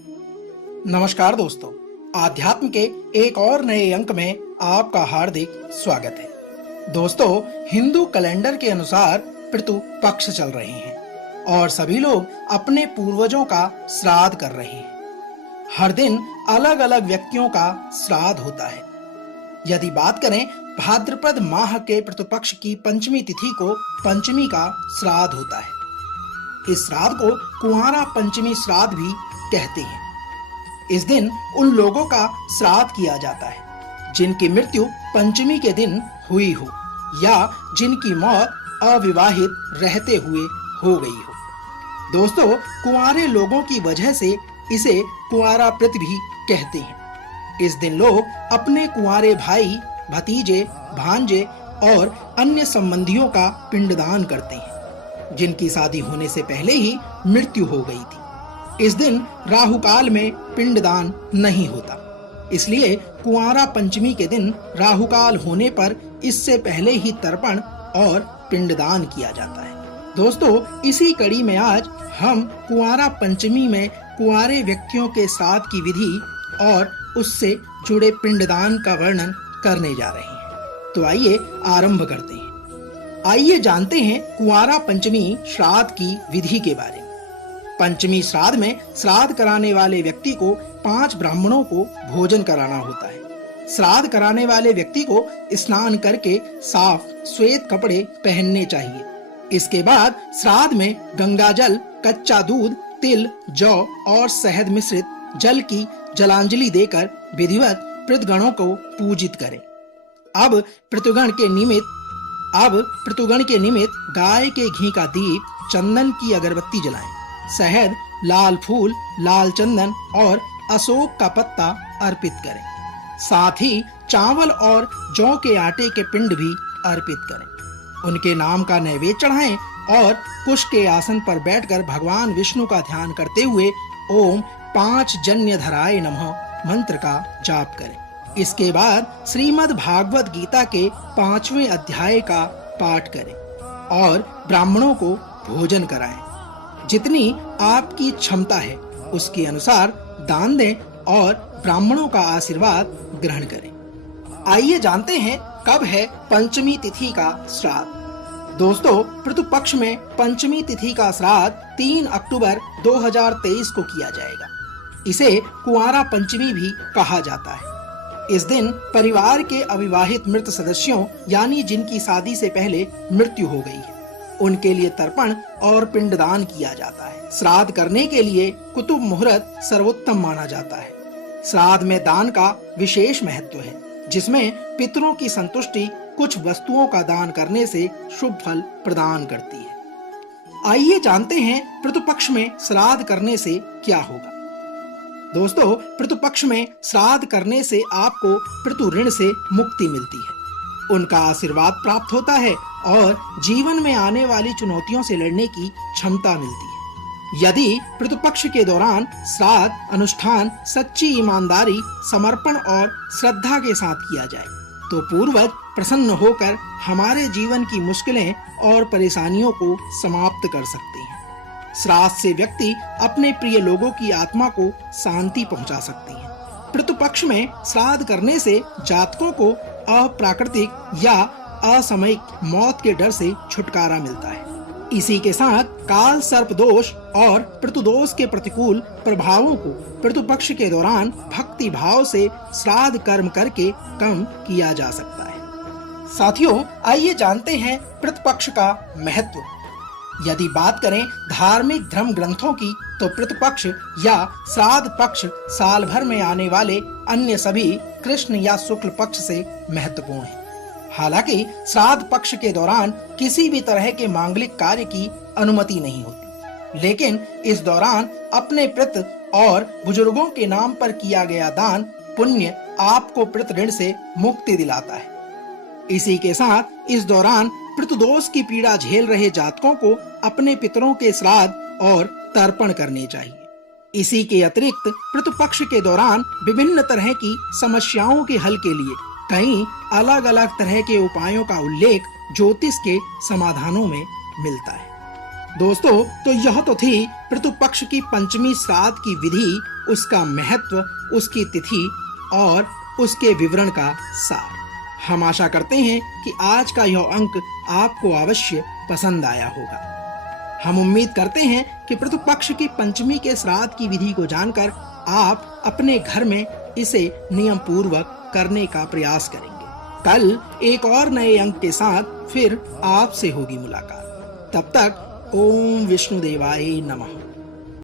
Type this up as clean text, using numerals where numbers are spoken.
नमस्कार दोस्तों, आध्यात्म के एक और नए अंक में आपका हार्दिक स्वागत है। दोस्तों, हिंदू कैलेंडर के अनुसार पितृ पक्ष चल रहे हैं और सभी लोग अपने पूर्वजों का श्राद्ध कर रहे हैं। हर दिन अलग अलग व्यक्तियों का श्राद्ध होता है। यदि बात करें, भाद्रपद माह के पितृपक्ष की पंचमी तिथि को पंचमी का श्राद्ध होता है। इस श्राद्ध को कुंवारा पंचमी श्राद्ध भी कहते हैं। इस दिन उन लोगों का श्राद्ध किया जाता है जिनकी मृत्यु पंचमी के दिन हुई हो या जिनकी मौत अविवाहित रहते हुए हो गई हो। दोस्तों, कुंवारे लोगों की वजह से इसे कुंवारा पितृ भी कहते हैं। इस दिन लोग अपने कुंवारे भाई, भतीजे, भांजे और अन्य संबंधियों का पिंडदान करते हैं जिनकी शादी होने से पहले ही मृत्यु हो गई थी। इस दिन राहु काल में पिंडदान नहीं होता, इसलिए कुंवारा पंचमी के दिन राहु काल होने पर इससे पहले ही तर्पण और पिंडदान किया जाता है। दोस्तों, इसी कड़ी में आज हम कुंवारा पंचमी में कुंवारे व्यक्तियों के श्राद्ध की विधि और उससे जुड़े पिंडदान का वर्णन करने जा रहे हैं। तो आइए आरंभ करते हैं। आइए जानते हैं कुंवारा पंचमी श्राद्ध की विधि के बारे में। पंचमी श्राद्ध में श्राद्ध कराने वाले व्यक्ति को 5 ब्राह्मणों को भोजन कराना होता है। श्राद्ध कराने वाले व्यक्ति को स्नान करके साफ श्वेत कपड़े पहनने चाहिए। इसके बाद श्राद्ध में गंगा जल, कच्चा दूध, तिल, जौ और शहद मिश्रित जल की जलांजलि देकर विधिवत पितृगणों को पूजित करें। अब पितृगण के निमित्त गाय के घी का दीप, चंदन की अगरबत्ती जलाएं। शहद, लाल फूल, लाल चंदन और अशोक का पत्ता अर्पित करें। साथ ही चावल और जौ के आटे के पिंड भी अर्पित करें। उनके नाम का नैवेद्य चढ़ाएं और कुश के आसन पर बैठकर भगवान विष्णु का ध्यान करते हुए ओम 5 जन्यधराय नमः मंत्र का जाप करें। इसके बाद श्रीमद् भागवत गीता के 5वें अध्याय का पाठ करें और ब्राह्मणों को भोजन कराएं। जितनी आपकी क्षमता है उसके अनुसार दान दें और ब्राह्मणों का आशीर्वाद ग्रहण करें। आइए जानते हैं कब है पंचमी तिथि का श्राद्ध। दोस्तों, पितृपक्ष में पंचमी तिथि का श्राद्ध 3 अक्टूबर 2023 को किया जाएगा। इसे कुंवारा पंचमी भी कहा जाता है। इस दिन परिवार के अविवाहित मृत सदस्यों यानी जिनकी शादी से पहले मृत्यु हो गई है, उनके लिए तर्पण और पिंडदान किया जाता है। श्राद्ध करने के लिए कुतुब मुहूर्त सर्वोत्तम माना जाता है। श्राद्ध में दान का विशेष महत्व है, जिसमें पितरों की संतुष्टि कुछ वस्तुओं का दान करने से शुभ फल प्रदान करती है। आइए जानते हैं पितृपक्ष में श्राद्ध करने से क्या होगा। दोस्तों, पितृपक्ष में श्राद्ध करने से आपको पितृ ऋण से मुक्ति मिलती है, उनका आशीर्वाद प्राप्त होता है और जीवन में आने वाली चुनौतियों से लड़ने की क्षमता मिलती है। यदि पितृपक्ष के दौरान श्राद्ध अनुष्ठान सच्ची ईमानदारी, समर्पण और श्रद्धा के साथ किया जाए तो पूर्वज प्रसन्न होकर हमारे जीवन की मुश्किलें और परेशानियों को समाप्त कर सकते हैं। श्राद्ध से व्यक्ति अपने प्रिय लोगों की आत्मा को शांति पहुंचा सकते हैं। पितृपक्ष में श्राद्ध करने से जातकों को अप्राकृतिक या असामयिक मौत के डर से छुटकारा मिलता है। इसी के साथ काल सर्प दोष और पितृदोष के प्रतिकूल प्रभावों को पितृपक्ष के दौरान भक्ति भाव से श्राद्ध कर्म करके कम किया जा सकता है। साथियों, आइए जानते हैं पितृपक्ष का महत्व। यदि बात करें धार्मिक धर्म ग्रंथों की तो पितृपक्ष या श्राद्ध पक्ष साल भर में आने वाले अन्य सभी कृष्ण या शुक्ल पक्ष से महत्वपूर्ण है। हालांकि श्राद्ध पक्ष के दौरान किसी भी तरह के मांगलिक कार्य की अनुमति नहीं होती, लेकिन इस दौरान अपने पितृ और बुजुर्गों के नाम पर किया गया दान पुण्य आपको पितृ ऋण से मुक्ति दिलाता है। इसी के साथ इस दौरान पितृदोष की पीड़ा झेल रहे जातकों को अपने पितरों के श्राद्ध और तर्पण करने चाहिए। इसी के अतिरिक्त पितृपक्ष के दौरान विभिन्न तरह की समस्याओं के हल के लिए कई अलग अलग तरह के उपायों का उल्लेख ज्योतिष के समाधानों में मिलता है। दोस्तों, तो यह तो थी पितृ पक्ष की पंचमी श्राद्ध की विधि, उसका महत्व, उसकी तिथि और उसके विवरण का सार। हम आशा करते हैं कि आज का यह अंक आपको अवश्य पसंद आया होगा। हम उम्मीद करते हैं कि पितृ पक्ष की पंचमी के श्राद्ध की विधि को जानकर आप अपने घर में इसे नियम पूर्वक करने का प्रयास करेंगे। कल एक और नए अंक के साथ फिर आपसे होगी मुलाकात। तब तक ओम विष्णुदेवाय नमः।